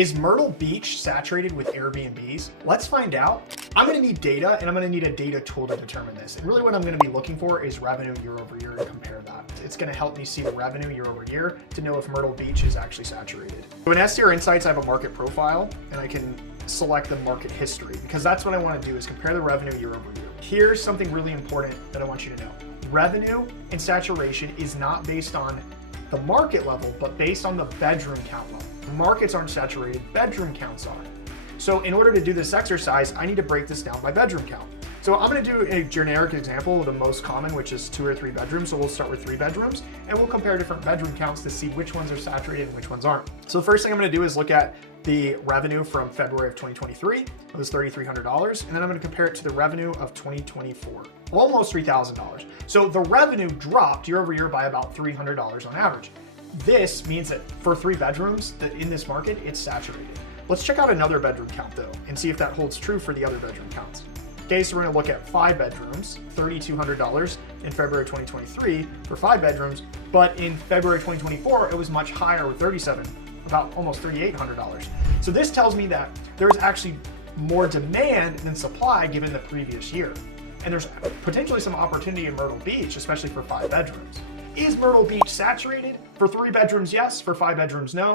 Is Myrtle Beach saturated with Airbnbs? Let's find out. I'm gonna need data, and I'm gonna need a data tool to determine this. And really what I'm gonna be looking for is revenue year over year and compare that. It's gonna help me see the revenue year over year to know if Myrtle Beach is actually saturated. So in STR Insights, I have a market profile, and I can select the market history, because that's what I wanna do is compare the revenue year over year. Here's something really important that I want you to know. Revenue and saturation is not based on the market level, but based on the bedroom count level. Markets aren't saturated, bedroom counts are. So in order to do this exercise, I need to break this down by bedroom count. So I'm gonna do a generic example of the most common, which is 2 or 3 bedrooms. So we'll start with 3 bedrooms and we'll compare different bedroom counts to see which ones are saturated and which ones aren't. So the first thing I'm gonna do is look at the revenue from February of 2023. It was $3,300. And then I'm gonna compare it to the revenue of 2024, almost $3,000. So the revenue dropped year over year by about $300 on average. This means that for 3 bedrooms that in this market, it's saturated. Let's check out another bedroom count though, and see if that holds true for the other bedroom counts. Okay, so we're gonna look at 5 bedrooms, $3,200 in February 2023 for 5 bedrooms, but in February 2024, it was much higher with about almost $3,800. So this tells me that there's actually more demand than supply given the previous year. And there's potentially some opportunity in Myrtle Beach, especially for 5 bedrooms. Is Myrtle Beach saturated? For 3 bedrooms, yes. For 5 bedrooms, no.